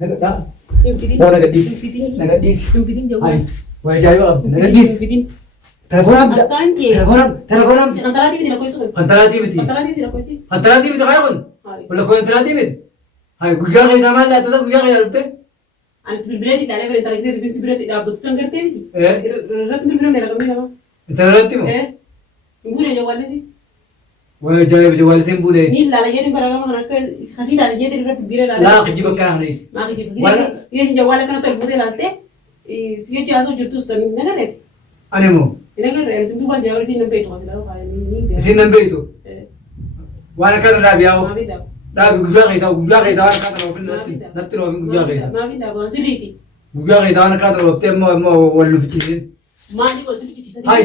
Nagadhaa. Hin fidin. Yoo nagadhiis. Hin fidin. Nagadhiis. Hin fidin jawwaala. Hai. Waa ajaa'iba qabdi. Nagadhiis. Hin fidin. Telefoonaan bita. Akkaan kee. Telefoonaan. Kan talaatii miti lakkoofsa kun. Kan talaatii miti. Kan talaatii miti lakkoofsi. Kan talaatii miti kaa kun. Hai. Wala koo talaatii miti. Hai guyyaa keessaa maal laattata guyyaa keessaa dhuftee? Ani bilbileetii ilaalee bare talaatii sibireetii dhaabbatu san gartee miti. Eh. Irratti bilbilamne rakamni nama. Intarneetti moo? Eh. Hin buune jawwaalesi. Waa ajaa'iba jawwaalisiin buune. Ni ilaala jedhin baragama kan akka kasii ilaala jedhin irratti bilbila ilaala. Laa kijiba akkanaa kana isi. Maa kijiba. Gideetiin jawwaala kana tol fuutee ilaaltee si jechuun haasoo jirtus kan hin agarreeti. Ani moo? Hin agarree ani sintuu waan jawwaala isiin nan beektu waan ilaalu faayanii. Isin nan beektu. Waan akkana dhaabi yaa'u. Maa bitaa. Dhaabi guyyaa keessaa waan akkana oofin natti oofin guyyaa keessaa. Maa bitaa waan sirriiti. Guyyaa keessaa waan akkana ooftee immoo wal lufichiisin. Maali wal lufichiisan? Hai.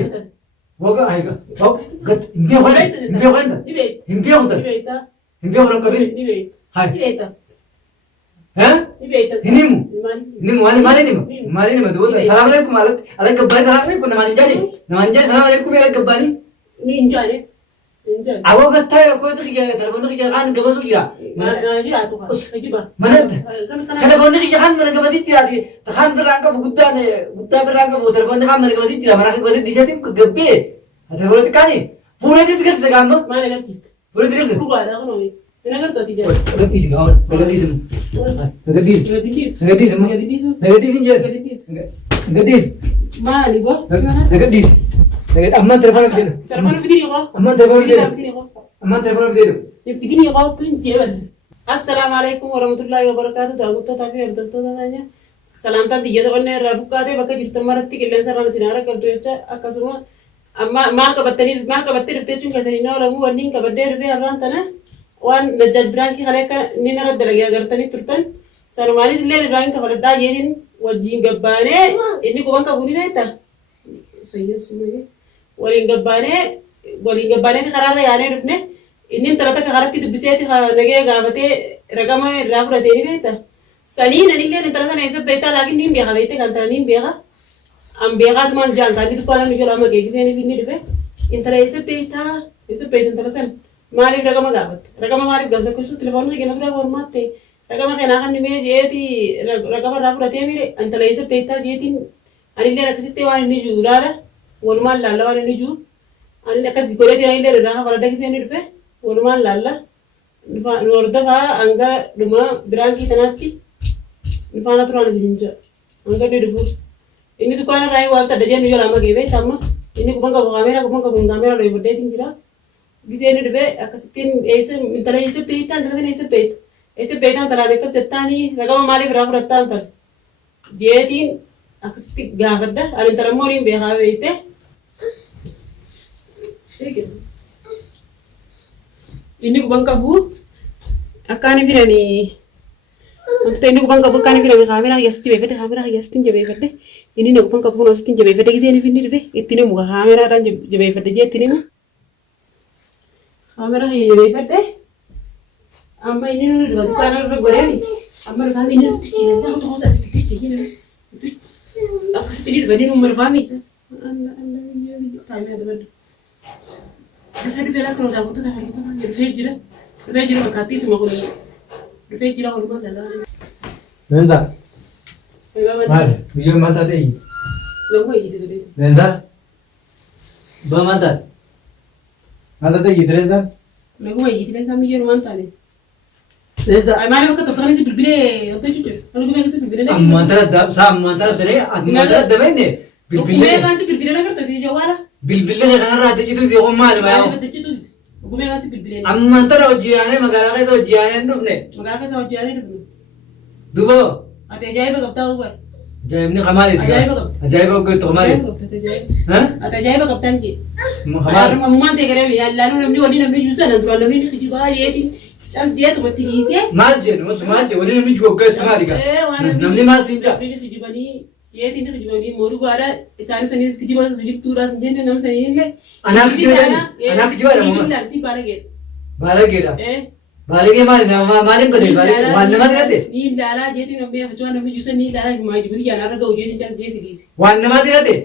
Waga aiga. Oh, gat imbiya khanda. Imbiya khanda. Imbiya khanda. Imbiya khanda kabir. Hai. Ha? Inimu. Inimu mali nima. Mali nima tu. Salam alaikum alat. Alat gabbani salam alaikum namani jani. Namani jani salam alaikum ya gabbani. Ni injane. Injane. Awo gatta ya ko sigi ya telefon ki kan gabasu jira. Jira tu kan. Ajiba. Mana? Telefon ki kan mana gabasi jira di. Kan berangka guddan berangka bu telefon kan mana gabasi jira. Mana gabasi di setting gabbe. Telefon tikani. Pura di tiga segala. Mana gabasi? Pura tiga segala. Pura ada kan ni. Ini kan tu tiga. Gabisi kawan. Gabisi. Gabisi. Gabisi. Gabisi je. Gabisi. Mali bo. Gabisi. Amma telefon video. Telefon video ko. Amma telefon video. Video ko. Amma telefon video. Video ko tu jeban. Assalamualaikum warahmatullahi wabarakatuh. Dagutu tapi abdul nanya. Salam tadi ya tu onne rabukate baka jirta maratti killen sarana sinara kaltu yacha akasuma amma maal qabattee dhuftee jechuun keessanii na oolamu wanniin qabaddee dhufee har'aan tana waan najjaaj biraankii kalee akka inni narra dalagee agartanii turtan sanumaanis illee irraa hin kafaladhaa jedhin wajjin gabbaanee inni quban qabu ni beekta waliin gabbaanee karaarra yaanee dhufne inni intala takka karatti dubbiseeti nagee gaafatee ragama irraa fudhatee ni beekta sanii nanillee intala sana eessa beektaa laakiin niin beeka beekte kan tana niin beeka am beekaatu maal jaaltaati dukkaanaan ni jedhama geegiseen inni dhufe intala eessa beekta intala san maaliif ragama gaafatte ragama maaliif gaafate kunis telefoonii kenna tura hormaatte ragama kanaa kan nimee jeeti ragama irraa fudhatee mire intala eessa beektaa jeetiin anillee akkasitti waan inni jiru laala walumaan laalla waan inni jiru ani akkas godhee anillee irraa faradda giseen dhufe walumaan laalla hordofaa hanga dhuma biraankii tanaatti nufaana turaan isin jira hanga inni dhufu inni dukkaana irraa waan tadda jennu yoo lama geebee tamma inni kuban qabu kaameera loo ibaddeetiin jira gisee inni dhufe akkasittiin intala eessa beektaa intala sana eessa beektaan talaan akkas jettaanii ragama maaliif irraa fudhattaan tala jeetiin akkasitti gaafadda ani intala immoo niin beekaa beekte inni kuban qabu akkaan fidanii waktu ini kupang kabur kan ini kamera ya sih jebefede ini nih kupang kabur nasi jebefede kisah ini finir be itu nih muka kamera dan jebefede je itu nih kamera ya jebefede amma ini nih dua dukaan orang goreng amma kan ini tuh cina saya tuh harus ada cina itu aku sendiri bani nomor kami itu anda tanya ada benda ada benda kalau dah betul dah kita kan jadi berkati semua kuni Rufai jira hormat dalam. Nenza. Mari, video mata deh. Lagu ini tu deh. Nenza. Dua mata. Mata deh gitu Nenza. Lagu ini tu deh kami jual mata deh. Nenza. Ay mana muka tak tahu ni berbeda. Apa itu? Kalau kita kasi berbeda. Mantara dab sam mantara deh. Mantara deh ni. Berbeda kan si berbeda nak kerja di Jawa. Bilbil ni kan ada itu dia omal macam. Gume kan si berbeda. Mantara ujiannya magala kaya ujiannya dufne. Magala kaya ujiannya dufne. Dubo. Ada ajaib kap tahu ber. Ajaib ni khamali tu. Ajaib aku tu khamali. Hah? Ada ajaib kap tanji. Khamali. Mama se kare ya lalu namni jusa nanti lalu namni kiji bawa dia ti. Cal dia tu mati ni se. Marjen, mas marjen. Wali namni juga kaya khamali kan. Namni mas sinja. Namni kiji bani. Ye ti kiji bani moru ko ada. Isane seni kiji bani kiji tura seni nam seni le. Anak kiji bani mama. Si balage. Balage dah. Balage mana? Mana kau ni? Balage mana mana ada? Ni lara jadi nampi macam nampi jusa ni lara maju beri jangan ada kau jadi jangan jadi sini. Mana mana ada?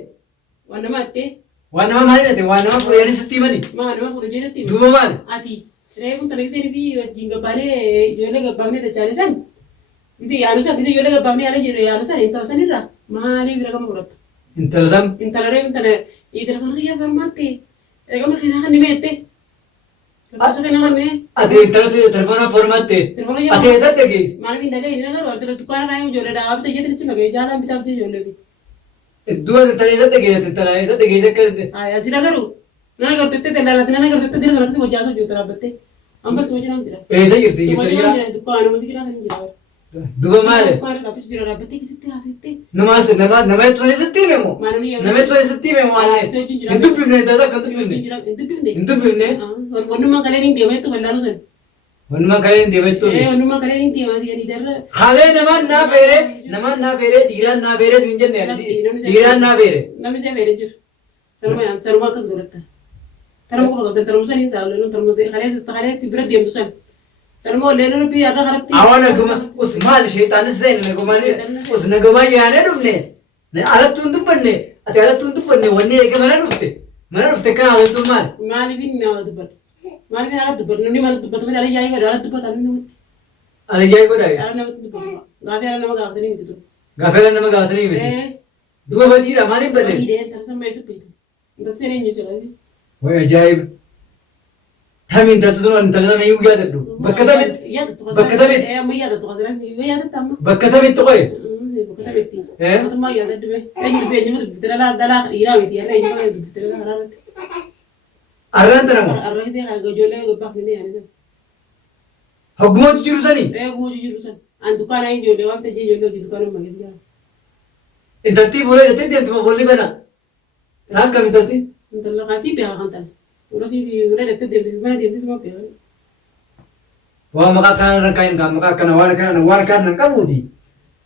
Mana mati? Mana mana ada? Mana mana pura jadi seti mana? Mana pura jadi seti. Dua mana? Ati. Saya pun tadi saya ni jingga balik jualan ke bank ni tercari sen. Isi yaanusa kisi yola gabamni ala jiro yaanusa intala sanirra maali bira kama kurata. Intala dam. Intala re intala idra kana ya farmate. Kama kina kan nimete. Kasa kina kan ne. Ate intala telefona formatte. Ate esa degis. Maali binda gay ina garo adra tukara rayu jola da abte yedri chima gay jala bitabte jola bi. Dua intala esa degis intala esa degis ka. Ay azira garu. Nana garu tette tendala nana garu tette dira nana se wajaso jotara batte. Ambar sojana jira. Esa yirti jira. Dukana muzikina kan jira. Dua male. Namas nama itu seti memo. Nama itu seti memo ane. Itu bimne tada kan tu bimne. Itu bimne. Wanuma kalian dia itu benar sen. Wanuma kalian dia itu. Wanuma kalian dia dia dar. Khale nama na fere diran na fere sinjen ne. Diran na fere. Nama saya fere jur. Sarma kas gurata. Sarma ko gurata sarma sen insya Allah sarma de khale tibra dia tu sen. Sarmo leno rupi ada harapti. Awan agama us mal shaitan se ne gumane us ne gumane ane dubne. Ne alat tundu panne. Ate alat tundu panne wanne ke mana dubte. Mana dubte kana alat tundu mal. Mali bin na dubar. Mali bin alat dubar. Nani mal dubar me ali jai ga alat dubar tani no. Ale jai ko dai. Alat no dubar. Gabe ala nama gaatani mitu. Gafela nama gaatani mitu. Dua bati ramani bade. Ide tarsa me se piti. Ndatsere nyu chala. Wah ajaib. Hamin tatu tuh antara na iu gada tuh. Bakatabit. Bakatabit. Amma yada tuh kadang iu yada tamma. Bakatabit tuh koi. Bakatabit. Amma yada tuh. Ayo be nyu tuh bitera dala ira witi ya ayo tuh bitera harat. Arran terang. Arran sih agak jole agak pak ini ya. Hogmo jurusan ini. Hogmo jurusan. An dukaan aja jole waktu aja jole di dukaan magis ya. Intati boleh itu dia tuh boleh mana? Nak kami intati? Intala kasih pihak kantor. Udah sih udah deket dia mana dia tuh semua pihak. Wah makanan rangkain kan makanan warkan kamu di.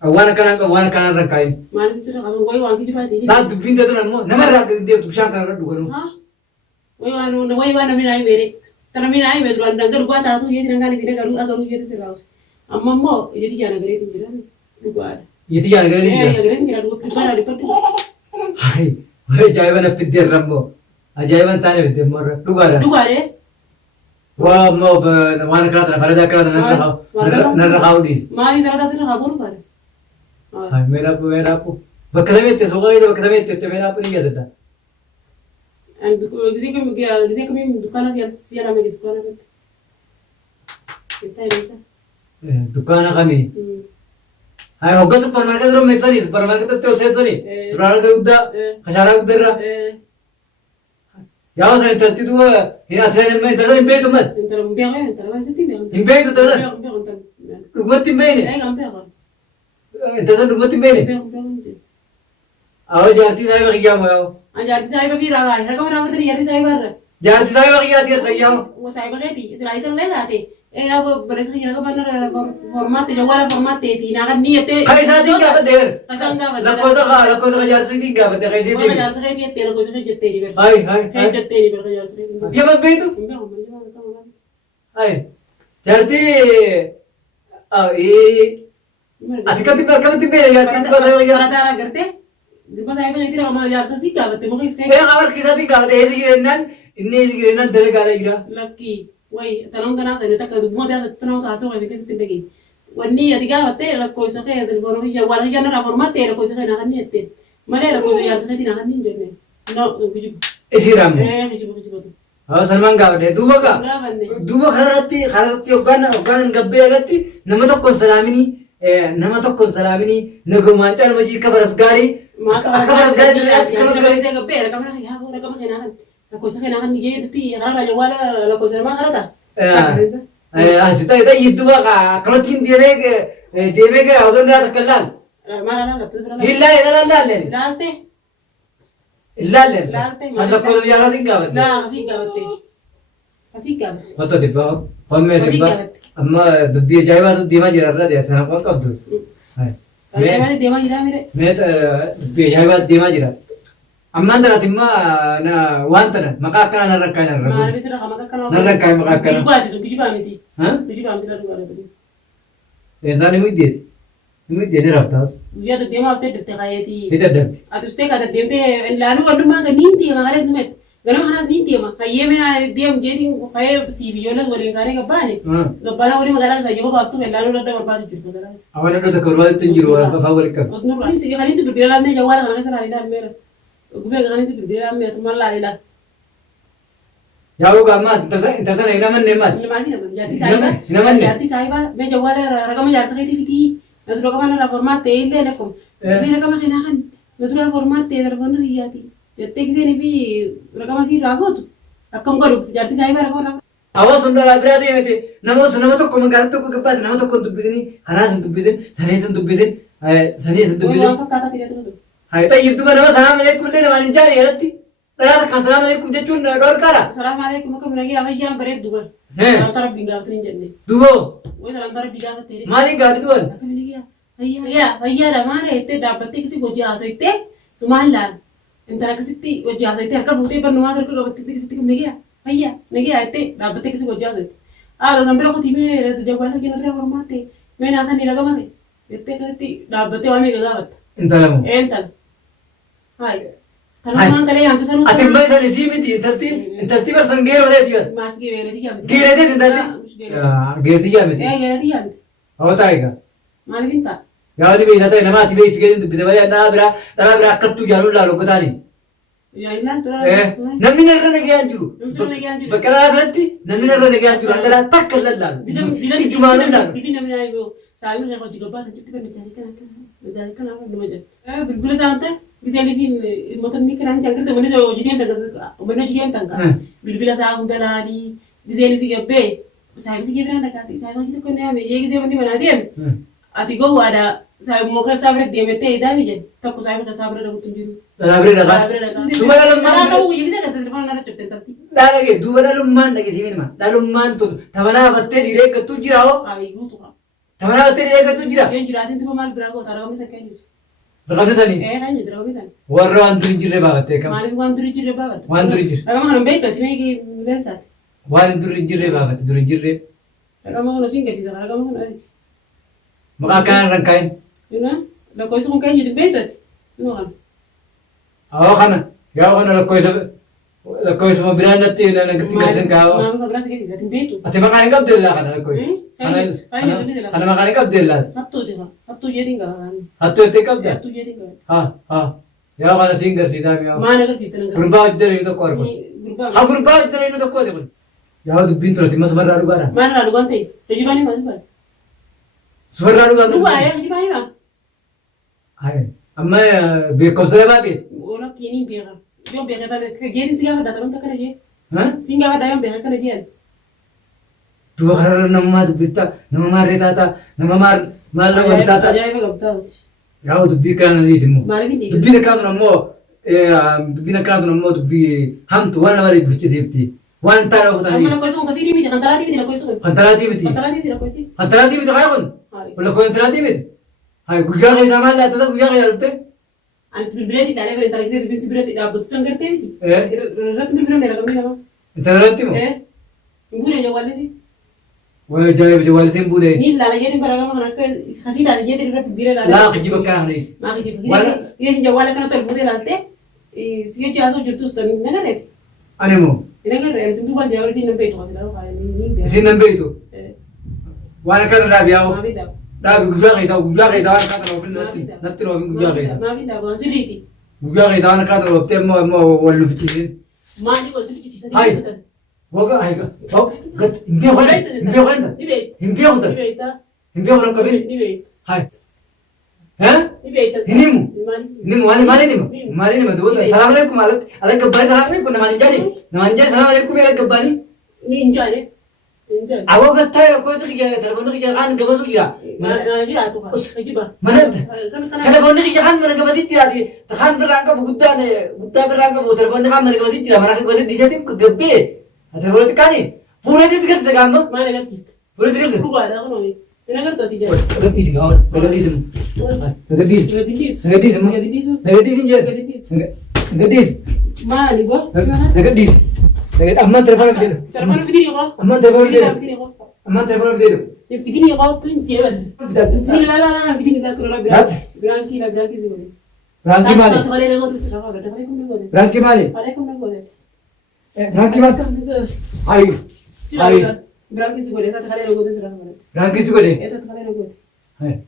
Warkan rangkain. Mana sih kalau gue wangi juga di. Nah tuh pintu tuh namo. Nama rangkain dia tuh bisa kan dukanu. Hah? Gue wana mina aja beri. Karena mina aja beri. Luar negara gua tahu jadi rangkali beri garu jadi terus. Amma mau jadi jangan geret jadi luar. Jadi jangan geret. Ya geret jadi luar kita ada patu. Hai jaiban aptidir rambo. Ajaiban tanya betul mor luar. Luar ya. Wah mau mana kerana farida kerana nara kau di. Mai berada sih kabur kan. Hai mera pu. Bakadamete soalnya itu bakadamete mera pu ni ada. And gizi kami dukaan siapa lagi dukaan apa? Kita ini Dukaan kami. Hai hoga supermarket rum meksani supermarket itu sensori. Supermarket udah kasara udah. Ya saya terti dua. Ini asalnya mana terus ini betul mat. Entar mumpah ya entar apa sih timbang. Ini betul terus. Dua timbang ini. Gampang kan. Terus dua timbang ini. Awal jadi saya bagi jam awal. Jadi saya bagi raga. Raga mana tadi jadi saya bar. Jadi saya bagi dia saya. Wo saya bagi di. Setelah itu lagi nanti. Aku beres raga mana format jawara format di. Nak niat. Kaisa tinggal bener. Kaisa enggak bener. Lakosa jadi saya tinggal bener kaisa tinggal. Jadi saya niat tera kosa jadi ber. Hai. Jadi ber kerja saya. Dia apa itu? Hai. Jadi Atika tiba ya. Para gerte. Di pas saya bagi tidak mau jadi sih gak betul mungkin. Awal kisah tinggal deh sih gerenan dari kala ira. Laki. Woi, tanong tanah saya tak kadu mau dia tanong kasih wajib kita tinggi. Wani ya tiga betul la koisa kayak dari borom ya warga yang nak format la koisa kayak nak niat. Mana la koisa yang sekali tidak nak ninjau. No, kujuk. Isiram. Kujuk. Salman gak deh dua kharati ogan gabbe alati nama tokkon salamini nagumantan majid kabaras gari. Kabaras gari gabbe kamera ya aku kamera kenakan. Aku sekarang ni jadi ti karena jawara la koisa mana karata. Asita itu itu baka kalau tim dia ke awal dah terkelan. Mana Lalle. Satu kalau biar tinggal. Nah, kasih gak. Betul tiba. Pamer tiba. Amma dia jaya tu dima jirar lah dia. Sana kau kau tu. Mana dima jirar mere? Dia jaya dima jirar. Amma anda timma na wantana maka akan narakkan. Mana bisa nak maka akan. Narakkan. Lupa itu biji pamiti. Hah? Biji pamiti lah lupa itu. Entah ini dia raftas. Dia tu dima tu terkait di. Itu dah. Aduh, stek ada demi lalu anu mah kan ninti, makanya semet. Ganama kanas ni tema. Hayyeme dem jedin haye sibiyola wali ngare gabbane. Gabbana wali magala sa yoba baftu melano ladda barbaadu jirtu gala. Awala do takarwa tunjiru fa wali ka. Osnur halisi halisi birbira ne jawara kana sala ila mera. Gube halisi birbira me tumalla ila. Yawo gamma tata ina man ne mat. Ina man yati saiba me jawara ragama yar sakiti fiti. Nadro kama na formate ile lekom. Me ragama khinahan. Nadro formate darbana riyati. Jette kiseni bi ragama si ragotu. Akkam garu yati saiba ragama. Awas sundara berarti mete. Namo to komentar to kebat namo to kondubizini. Hanas dubizin, sanes dubizin, sanes dubizin. Apa kata tidak tu? Hai ta yibdu kana assalamualaikum le manin jari yarati. Dara ka assalamualaikum jechun gor kara. Assalamualaikum ko menagi apa jam beres dugal. Antara bingal trin jenne. Dugo. Wo antara bingal tere. Mali gadi duan. Aku menagi ayya ramare ite dapati kisi goji asaite sumallan. Antara kisi goji asaite ka bute par nuwa dar ko gabati kisi menagi ayya menagi ite dapati kisi goji asaite. Ah sambiro ko time re jawala ki natra formate. Mena ata ni ragama ne. Ite kati dapati wame gagavat. Entalamu. Ental. Hai. Karena kalian yang tersalu. Atin mai sa resimiti entalti bar sangero de tiba. Mas gere dia. Gere de entalti. Gere dia meti. Gere dia. Awata aiga. Mali binta. Gawali be sata nama ati be tuge bizabaya na bra kattu jalu la lokatani. Ya illa tura. Namni narra ne ganjuru. Bakara adratti namni narra ne ganjuru andara takkalla la. Dina jumana la. Dina namni ayo. Sabi ne ko jiga ba jitti be jari kana namaja. Bilbila sante. Bisa lagi motor ni kan jangkar temen jo jidian tangga. Umurnya jidian tangga. Bilbila sa akong dalali. Bisa lagi gabe. Saya bisa beranda kati. Saya mau kita kau ni ame. Ye kita mandi mana dia? Ati go ada. Saya mau kan sabar dia mete ida mijen. Takku saya mau sabar ada kutunjuk. Sabar dah. Dua dalam mana tahu ye bisa kata telepon nara cepet tadi. Dah lagi dua dalam man lagi sini mah. Dalam man tu. Thamana batte dire ketunjirao. Ayo itu kan. Thamana batte dire ketunjira. Yang juratin tu mal berago. Taruh kami sekian jus. Berapa sani? Kan jurah kami san. Warro anturijire baate kam. Mari bukan anturijire babat. Anturijire. Agak mana betul. Cuma ini lensat. Warro anturijire baate turijire. Agak mana sih nggak sih sekarang agak mana. Maka kan rangkain. Ina, la kau isong kain jadi betul. Ina kan. Awak kana. Ya kana la koi sama beranda ti na ketika sen kau. Mama kau berasa gitu. Jadi betul. Ati makan kau dela kana la koi. Kana makan kau dela. Hatu jadi enggak kan. Hatu ete kau dah. Hatu jadi enggak. Ha. Ya kana singer sih tapi. Mana kan sih tenang. Berbau dari itu kor. Berbau. Ha berbau dari itu kor deh. Ya tu bintu nanti mas baru bara. Mana lalu kan teh. Jadi mana mas bar. Sebenarnya kan. Dua ya, jadi mana? Hai. Amma be kosre babi. Orang kini biar. Yo biar kata jadi singa pada tahun tak kena je. Hah? Singa pada yang biar kena je. Dua kali nama tu bita, nama mari tata, nama mal tata. Aja ibu gak tahu. Ya tu bikan ni semua. Mari kita. Tu bina kan nama, tu bina kan nama tu bi ham tu warna mari buci safety. Wan tara aku tadi. Mana kau isong kasih di mana? Antara di mana kau isong? Antara ti biti. Antara di mana kau isong? Antara ti biti kaya kon. Kalau kau antara ti biti. Hai guja kaya zaman lah, tu guja kaya lupa. Antu berarti tak ada antara kita sebisa berarti dapat sangkar ti biti. Ratu berarti mana kami nama? Antara ti mo. Ibu dia jawab sih. Wah jaya bisa wali sembuh deh. Ni lala jadi barang mana ke kasih dah jadi ratu biara lala. Lah kerja bekas ni. Mak kerja. Dia jawab kan telepon dia lantai. Sih dia asal jurtus dan negara. Ane mo. Ini kan real itu kan jauh sih nampak itu kan tahu kan ini. Sini nampak itu. Wana kan dah biar. Dah guja kita kan kalau nanti orang guja kita. Mami dah bukan sendiri. Guja kita kan kalau mau walu bikin. Mami walu bikin. Hai. Woga hai ka. Oh, gat imbe kan. Imbe orang kabin. Hai. Hah? Ini mu mali ni tu. Assalamualaikum alaikum kembali assalamualaikum namanya jadi assalamualaikum ya kembali. Ni injane. Awak kata aku sekian telepon kerja kan gabas ujian. Jira tu kan. Mana? Telepon kerja kan mana gabas ujian di. Tahan berangkap gudda berangkap telepon kan mana gabas ujian. Mana gabas di situ kegebe. Telepon itu kan ni. Pura itu sekarang sekarang. Mana kan sih? Pura sekarang. Bukan ada kan ni. Ini kan tu tiga. Negatif kawan. Negatif. Mana ni boh? Negatif. Amma telepon video. Telepon video kau. Amma telepon video. Kau. Amma telepon video. Yang video kau tu inceran. Video la video dah turun lah. Berangki sih boleh. Berangki mana? Kalau lewat tu sekarang ada. Berangki Berangki mana? Waalaikumsalam. Biraanki maal? Hayi. Hayi. Biraanki si godhe taate kalee rogoota sirraa malee. Biraanki si godhe? Taate kalee rogoota.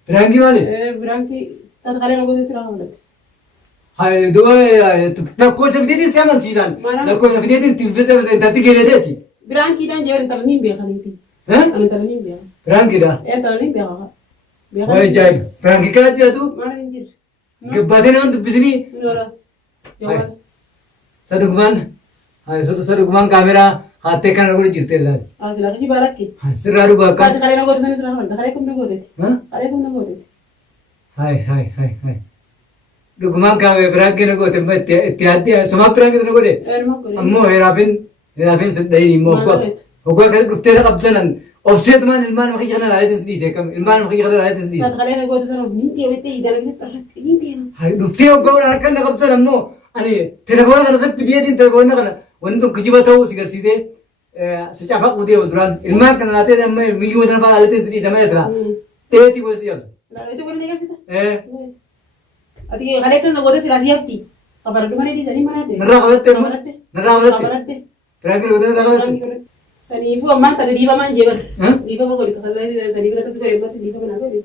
Biraanki maali? Biraanki taate kalee rogoota sirraa malee. Hayi lakkoofsa fideetiin si amansiisan. Lakkoofsa fideetiin tilbisa intalti geeddateeti. Biraankiidhaan jechuun intala niin beekaniiti. Intala niin beekan. Biraankiidha. Intala niin beekan. Waa ajaa'iba. Biraanki kanatti jedhatu. Maal hin jirre. Gabbaatee nama dubbisanii. Jawwaal. Sadugumaan kaameraa haattee kana godhu jirtee laata. Silaa kiji baalakke. Sirraa dhugaa akka. Taate kalee rogoota sanis sirraa malee. Kalee kumna gooteeti. Kalee kumna gooteeti. Hayi. Dhugumaan kaamee biraanki na goote itti addi sumaa biraanki na godhe. Ammoo hiraafin saddeeyin immoo hoggaa kan dhuftee na qabsanan obseetumaan ilmaan makii kana laaleetis dhiise kam ilmaan makii kana laaleetis dhiise. Taate kalee rogoota sana niin deebittee dalagatti xarratti niin deema. Hayi dhuftee hoggaa akka na qabsan ammoo ani telefoona kana sabbi diyeetiin telefoona kana wanti tokko kijiba ta'uu si garsiisee si cafaa qutee duraan ilmaan kana laatee amma miyyuu sana fa'aa laaleetis dhiise malee sira dheetii gosa si yaabsa. Laaleetii godhe ni qabsita. Ati kalee kan gootee silaa si hafti. Kabaraddu malee dhiisanii maraadde. Narraa qabate. Biraanki gootee narraa qabate. Saniifuu ammaan tana dhiibamaan jeeban. Dhiibama godhe kafalaa saniif akkas godhe ammatti dhiibama naa godhe.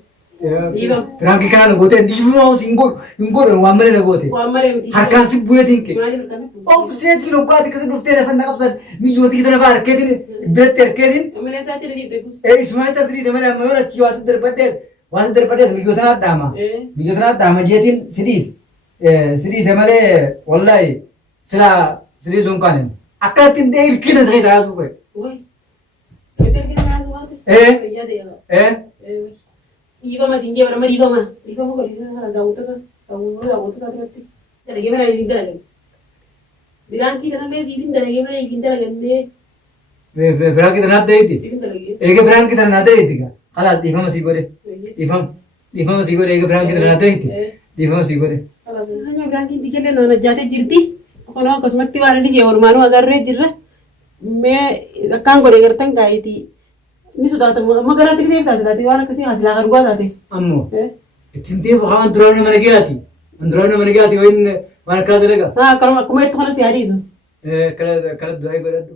Biraanki kana na goote dhiibama hin godhe waan malee na goote. Waan malee miti. Harkaan si bu'eetiin kee. Maaliif harkaan si bu'e? Obseetiin hoggaati akkasii dhuftee lafa na qabsan miyyootii kana fa'aa harkeetiin biratti harkeetiin. Amalee isaa jala dhiibde gus. Isumaan itti asiriite malee amma yoo achii waa si darbadhees miyyoota na dhaama. Miyyoota na dhaama jeetiin si dhiise malee wallaahi sidii sun kanin akkatti hin ilkiina isa keessaa yaasuu fa'i. Dhiibama siin jee barama dhiibama godhe kana daawwattoota biratti dalagee mana hin dalagan. Biraankii kanallee siifin dalagee mana hin dalagannee. Biraanki tanaaf ta'etti. Siifin dalagee. Eega biraanki tanaaf ta'etti gaa. Kalaas dhiifama sii godhe. Dhiifama sii godhe eega biraanki tanaaf ta'etti. Dhiifama sii godhe. Hanya biraankiin diijallee nama najjaatee jirti. Kunoo akkasumatti waan inni jee walumaanuu agarree jirra. Mee akkaan godhe gartan gaa'eeti. Ni sodaatamu amma garaatti ni deemtaa silaati waan akkasii hasilaa kan dhugaa taate. Ammoo ittiin deemu haa duraanii mana geeyaati. Duraanii mana geeyaati waan akkanaa dalagaa. Akkuma itti kana si adiisu. Kana duraanii godhadhu.